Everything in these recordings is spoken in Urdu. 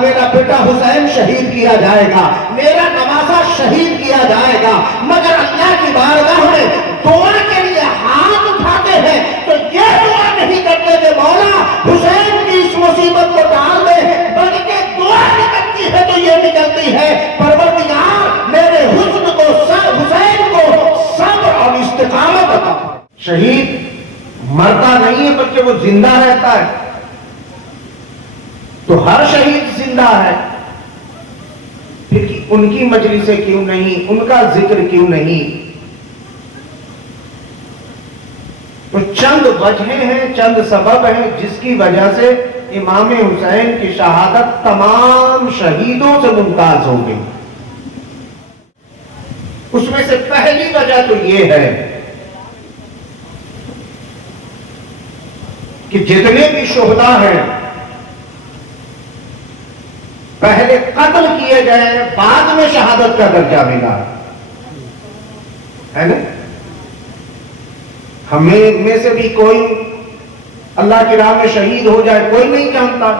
میرا بیٹا حسین شہید کیا جائے گا، میرا نواسا شہید کیا جائے گا، مگر اللہ کی بارگاہ میں دعا کے لیے ہاتھ اٹھاتے ہیں تو یہ دعا نہیں کرتے کہ مولا حسین کی اس مصیبت کو ڈال دے، بلکہ دعا نکلتی ہے تو یہ نکلتی ہے پروردگار میرے حسین کو صبر اور استقامت عطا فرما۔ شہید مرتا نہیں ہے بلکہ وہ زندہ رہتا ہے، تو ہر شہید زندہ ہے، پھر ان کی مجلسیں کیوں نہیں، ان کا ذکر کیوں نہیں؟ تو چند وجہیں ہیں، چند سبب ہیں جس کی وجہ سے امام حسین کی شہادت تمام شہیدوں سے ممتاز ہو گئی۔ اس میں سے پہلی وجہ تو یہ ہے کہ جتنے بھی شہداء ہیں پہلے قتل کیے گئے، بعد میں شہادت کا درجہ ملا ہے نا۔ ہمیں میں سے بھی کوئی اللہ کی راہ میں شہید ہو جائے کوئی نہیں جانتا،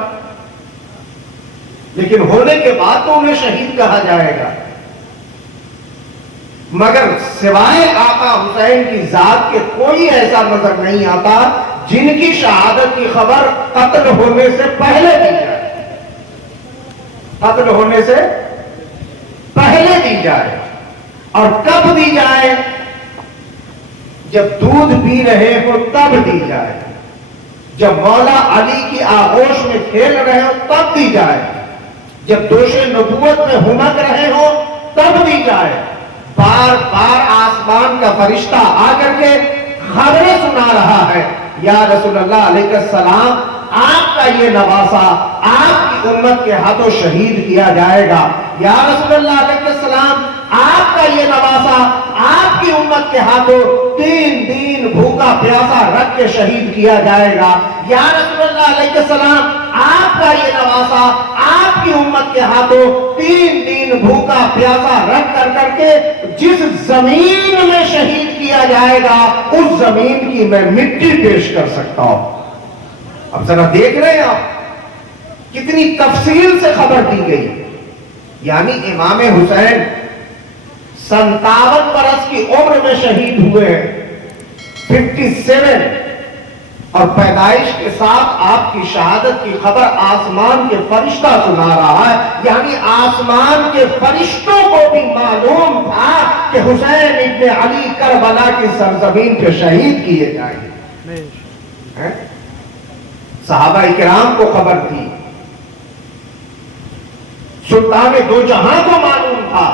لیکن ہونے کے بعد تو انہیں شہید کہا جائے گا۔ مگر سوائے آقا حسین کی ذات کے کوئی ایسا نظر نہیں آتا جن کی شہادت کی خبر قتل ہونے سے پہلے دی جائے، قتل ہونے سے پہلے دی جائے۔ اور کب دی جائے؟ جب دودھ پی رہے ہو تب دی جائے، جب مولا علی کی آغوش میں کھیل رہے ہو تب دی جائے، جب دوش نبوت میں ہمک رہے ہو تب دی جائے۔ بار بار آسمان کا فرشتہ آ کر کے خبریں سنا رہا ہے، یا رسول اللہ علیہ السلام آپ کا یہ نواسا آپ کی امت کے ہاتھوں شہید کیا جائے گا، یا رسول اللہ علیہ السلام آپ کا یہ نواسا آپ کی امت کے ہاتھوں 3 دن بھوکا پیاسا رکھ کے شہید کیا جائے گا، یا رسول اللہ علیہ السلام آپ کا یہ نواسا آپ کی امت کے ہاتھوں 3 دن بھوکا پیاسا رکھ کر کے جس زمین میں شہید کیا جائے گا اس زمین کی میں مٹی پیش کر سکتا ہوں۔ اب ذرا دیکھ رہے ہیں آپ کتنی تفصیل سے خبر دی گئی، یعنی امام حسین 57 برس کی عمر میں شہید ہوئے ہیں، 57، اور پیدائش کے ساتھ آپ کی شہادت کی خبر آسمان کے فرشتہ سنا رہا ہے، یعنی آسمان کے فرشتوں کو بھی معلوم تھا کہ حسین ابن علی کربلا کی سرزمین پہ شہید کیے جائیں گے۔ صحابہ کرام کو خبر تھی، سلطان دو جہاں کو معلوم تھا،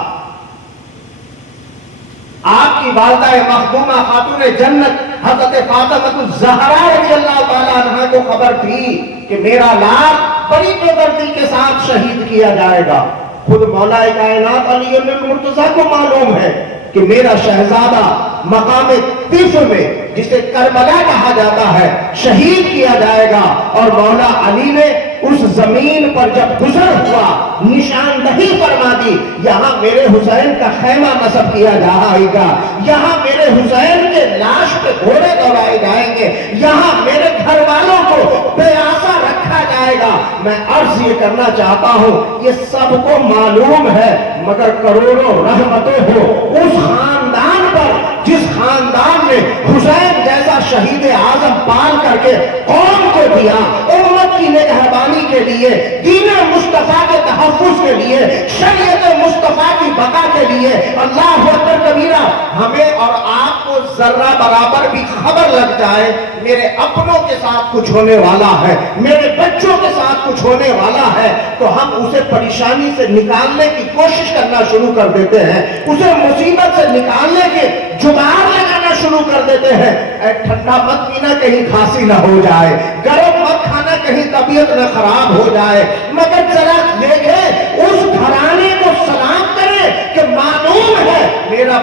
آپ کی والدہ مخدومہ خاتون جنت حضرت فاطمہ الزہرا رضی اللہ تعالیٰ عنہ کو خبر تھی کہ میرا لال بڑی بے دردی کے ساتھ شہید کیا جائے گا۔ خود مولا کائنات علی المرتضیٰ کو معلوم ہے کہ میرا شہزادہ مقام طف میں جسے کربلا کہا جاتا ہے شہید کیا جائے گا، اور مولا علی نے اس زمین پر جب گزر ہوا نشاندہی فرما دی، یہاں میرے حسین کا خیمہ نصب کیا جائے گا، یہاں میرے حسین کے لاش پہ گھوڑے دوڑائے جائیں گے، یہاں میرے گھر والوں کو پیاسا رکھا جائے گا۔ میں عرض یہ کرنا چاہتا ہوں یہ سب کو معلوم ہے، مگر کروڑوں رحمتیں ہو اس خاندان پر جس خاندان نے حسین جیسا شہید اعظم پال کر کے قوم کو دیا، امت کی نگہبانی کے لیے، دین مصطفیٰ کے تحفظ کے لیے، شریعت مصطفیٰ کی بقا کے لیے۔ اللہ اکبر کبیرہ، ہمیں اور آپ کو ذرہ برابر بھی خبر لگ جائے میرے اپنوں کے ساتھ کچھ ہونے والا ہے، میرے بچوں کے ساتھ کچھ ہونے والا ہے، تو ہم اسے پریشانی سے نکالنے کی کوشش کرنا شروع کر دیتے ہیں، اسے مصیبت سے نکالنے کے جگاڑ لگانا شروع کر دیتے ہیں۔ اے ٹھنڈا مت پینا کہیں کھانسی نہ ہو جائے، گرم مت کھانا کہیں طبیعت نہ خراب ہو جائے، مگر ذرا دیکھیں اس گھرانے کو سلام کریں کہ معلوم ہے میرا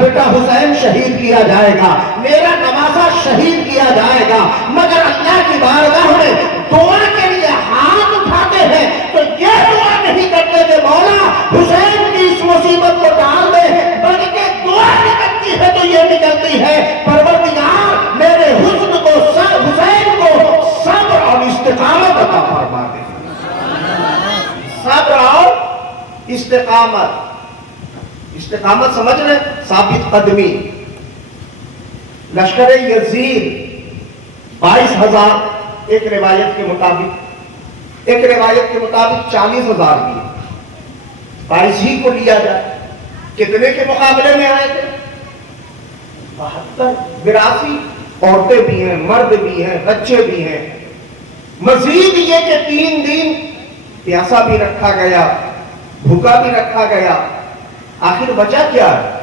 بیٹا حسین شہید کیا جائے گا، میرا نواسا شہید کیا جائے گا، مگر اللہ کی بارگاہ میں دعا کے لیے ہاتھ اٹھاتے ہیں تو یہ دعا نہیں کرتے کہ مولا حسین کی اس مصیبت کو ڈال دے، بلکہ دعا نکلتی ہے تو یہ نکلتی ہے پروردگار میرے حسین کو صبر اور استقامت عطا فرما دے۔ استقامت سمجھ رہے؟ ثابت قدمی. لشکر یزید 22,000 ایک روایت کے مطابق، ایک روایت کے مطابق 40,000 کی. 22 ہی کو لیا جائے، کتنے کے مقابلے میں آئے تھے؟ 72، 82. عورتیں بھی ہیں، مرد بھی ہیں، بچے بھی ہیں. مزید یہ کہ 3 دن پیاسا بھی رکھا گیا، بھوکا بھی رکھا گیا. آخر وجہ کیا ہے؟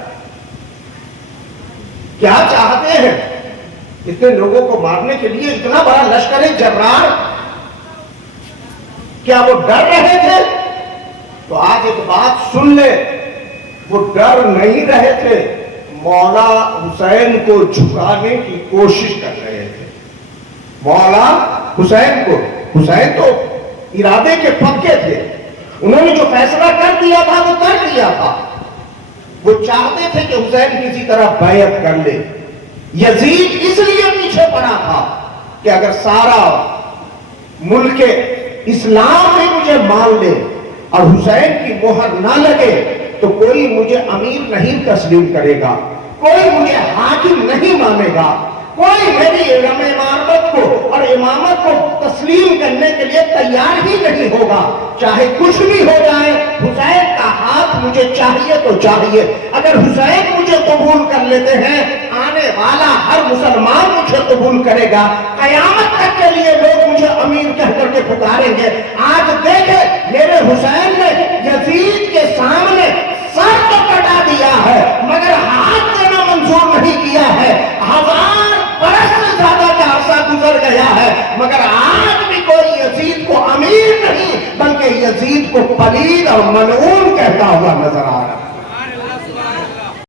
کیا چاہتے ہیں؟ اتنے لوگوں کو مارنے کے لیے اتنا بڑا لشکر جرار، کیا وہ ڈر رہے تھے؟ تو آج ایک بات سن لے، وہ ڈر نہیں رہے تھے، مولا حسین کو جھکانے کی کوشش کر رہے تھے. مولا حسین کو، حسین تو ارادے کے پکے تھے، انہوں نے جو فیصلہ کر دیا تھا وہ کر دیا تھا. وہ چاہتے تھے کہ حسین کسی طرح بیعت کر لے. یزید اس لیے پیچھے پڑا تھا کہ اگر سارا ملک اسلام میں مجھے مان لے اور حسین کی مہر نہ لگے تو کوئی مجھے امیر نہیں تسلیم کرے گا، کوئی مجھے حاکم نہیں مانے گا، کوئی میری امامت کو اور امامت کو تسلیم کرنے کے لیے تیار ہی نہیں ہوگا. چاہے کچھ بھی ہو جائے، حسین کا ہاتھ مجھے چاہیے تو چاہیے. اگر حسین مجھے قبول کر لیتے ہیں، آنے والا ہر مسلمان مجھے قبول کرے گا. قیامت تک کے لیے لوگ مجھے امیر کہہ کر کے پکاریں گے. آج دیکھیں میرے حسین نے یزید کے سامنے سر تو کٹا دیا ہے مگر ہاتھ دینا منظور نہیں کیا ہے. 1000 برس سے زیادہ کا عرصہ گزر گیا ہے مگر آج بھی کوئی یزید کو امیر نہیں بلکہ یزید کو پلید اور ملعون کہتا ہوا نظر آ رہا ہے.